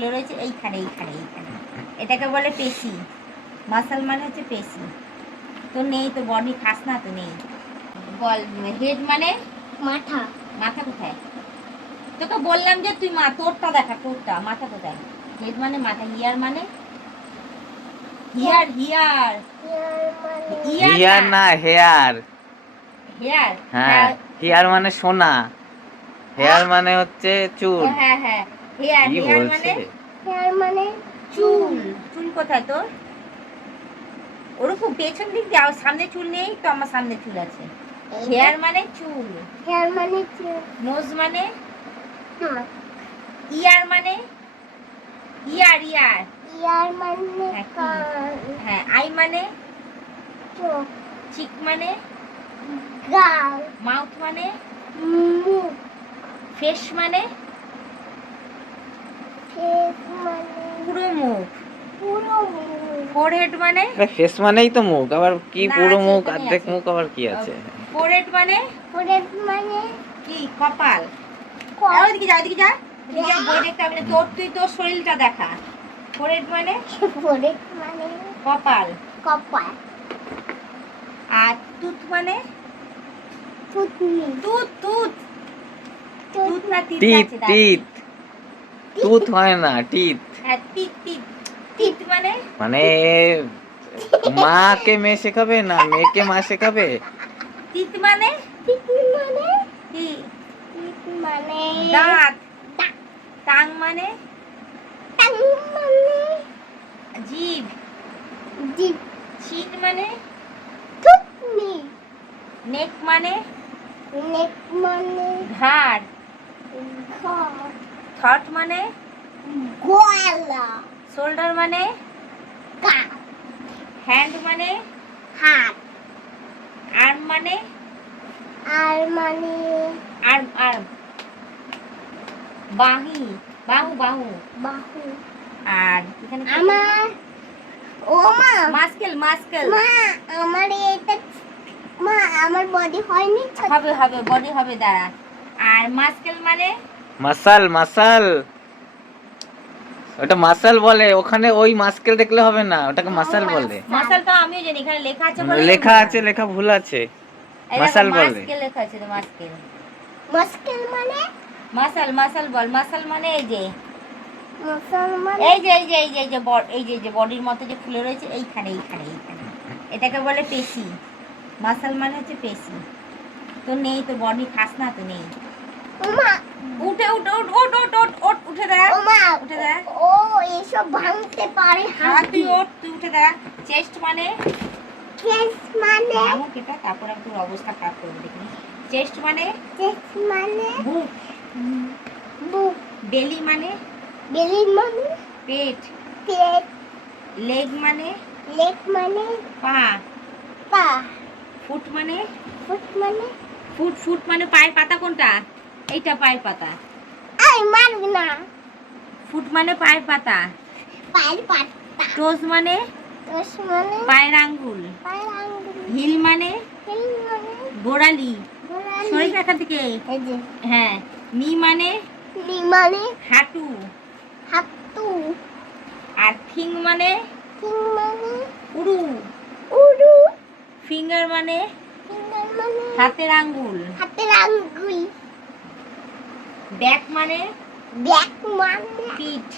ফুলে রয়েছে এইখানে এইখানে এইখানে, এটাকে বলে পেশি। মাসল মানে হচ্ছে পেশি। তো নেই তো, বডি খাস না তো, নেই। বল, হেড মানে মাথা। মাথা কোথায়? তোকে বললাম যে তুই তোরটা দেখা, তোরটা মাথা কোথায়? হেড মানে মাথা। হিয়ার মানে হিয়ার হিয়ার হিয়ার না, হেয়ার। হেয়ার। হ্যাঁ, হিয়ার মানে সোনা, হেয়ার মানে হচ্ছে চুল। হ্যাঁ হ্যাঁ, হেয়ার। কি হেয়ার বলছে? মানে হেয়ার মানে চুল। চুল কোথায় তোর? ওরকম পেছন দিক দিয়ে, সামনে চুল নেই তো, আমার সামনে চুল আছে। হেয়ার মানে চুল। হেয়ার মানে চুল। নোজ মানে নাক। ইয়ার মানে ইয়ার ইয়ার। ইয়ার মানে হ্যাঁ, কি? কান। হ্যাঁ, আই মানে চোখ। চিক মানে গাল। মাউথ মানে মুখ। ফেস মানে ফেস মানে পুরো মুখ। পুরো মুখ। ফোরহেড মানে ফেস মানেই তো মুখ, আবার কি না, পুরো আছে, মুখ এখানেই অর্ধেক আছে। মুখ আবার কি আছে? ফোরহেড মানে ফোরেড মানে কি? কপাল। কপাল। ওইদিকে যা, ওইদিকে যা, ওইদিকে বই দেখতে হবে না তোর, তুই তোর শরীরটা দেখা। ফোরহেড মানে ফোরেড মানে কপাল। কপাল। আর টুথ মানে থুতনি। টুথ টুথ টুথ না, টিথ টিথ, আছে, দাঁত। টিথ। টুথ হয় না, টিথ। হ্যাঁ, টিথ টিথ। টিথ মানে মানে মাকে মেয়ে শেখাবে না মেয়েকে মা শেখাবে? টিথ মানে টিথ মানে কি? টিথ মানে দাঁত। দাঁত। টাং মানে টাং মানে জিভ। জিভ। চিন মানে থুতনি। নেক মানে নেক মানে ঘাড়। ঘর। থট মানে গলা। শোল্ডার মানে কাঁধ। হ্যান্ড মানে হাত। আর্ম মানে আর মানে আর্ম আর্ম। বাহি, বাহু বাহু। বাহু। আর এখানে কি? আমার ও মা মাস্কেল মাস্কেল। মা আমার এটা মা আমার বডি হয়নি ছোট। হবে হবে, বডি হবে, দাঁড়া। আর মাস্কেল মানে মাসাল, মাসাল। ওটা মাসাল বলে, ওখানে ওই মাস্কেল দেখলে হবে না, ওটাকে মাসাল বলে। মাসেল তো আমিও জানি, এখানে লেখা আছে বলে লেখা আছে, লেখা ভুল আছে। মাসাল বলে। মাস্কেল লেখা আছে তো, মাস্কেল। মাস্কেল মানে মাসাল মাসাল বল। মাসাল মানে এই যে মুসলমান। এই যে এই যে এই যে এই যে এই যে যে বডির মতো যে ফুলে রয়েছে এইখানে এইখানে এইখানে, এটাকে বলে পেশি। মাসাল মানে হচ্ছে পেশি। তো নেই তো, বডি খাস না তো, নেই। ওমা উঠে উঠে উঠ উঠ উঠ উঠ উঠ, উঠে দাঁড়া, ওমা উঠে দাঁড়া। ও এসব ভাঙতে পারে হ্যাঁ, তুই হাতি। ওঠ, তুই উঠে দাঁড়া। চেস্ট মানে কেস মানে ভাঙুক এটা, তারপর আমি তোর অবস্থা খারাপ করবো, দেখিনি। চেস্ট মানে চেস মানে বুক। বুক। বেলি মানে বেলি মানে পেট। পেট। লেগ মানে লেগ মানে পা। পা। ফুট মানে ফুট মানে ফুট। ফুট মানে পায়ের পাতা কোনটা? এইটা পায়ের পাতা। আই মারবি না। ফুট মানে পায়ের পাতা। পায়ের পাতা। টোজ মানে তোস মানে পায়ের আঙ্গুল। পায়ের আঙ্গুল। হিল মানে হিল মানে গোড়ালি। গোড়ালি। শরীর এখান থেকে। এই যে হ্যাঁ। নি মানে নি মানে হাঁটু। হাতু। আর থিং মানে কিং মানে উড়ু। উড়ু। ফিঙ্গার মানে ফিঙ্গার মানে হাতের আঙ্গুল। হাতের আঙ্গুল। ব্যাক মানে ব্যাক মানে পিঠ।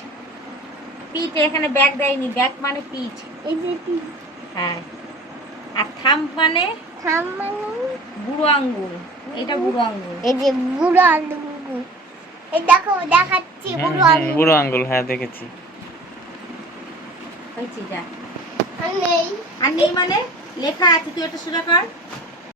পিঠ, এখানে ব্যাক দেয়নি, ব্যাক মানে পিঠ। এই যে হ্যাঁ। আর থাম্ব মানে থাম মানে বুড়ো আঙ্গুল। এটা বুড়ো আঙ্গুল। এই যে বুড়ো আঙ্গুল। এই দেখো দেখাচ্ছি বুড়ো আঙ্গুল। বুড়ো আঙ্গুল, হ্যাঁ দেখেছি। হয়েছে যা। আর নেই। আর নেই মানে লেখা আছে, তুই এটা সোজা কর।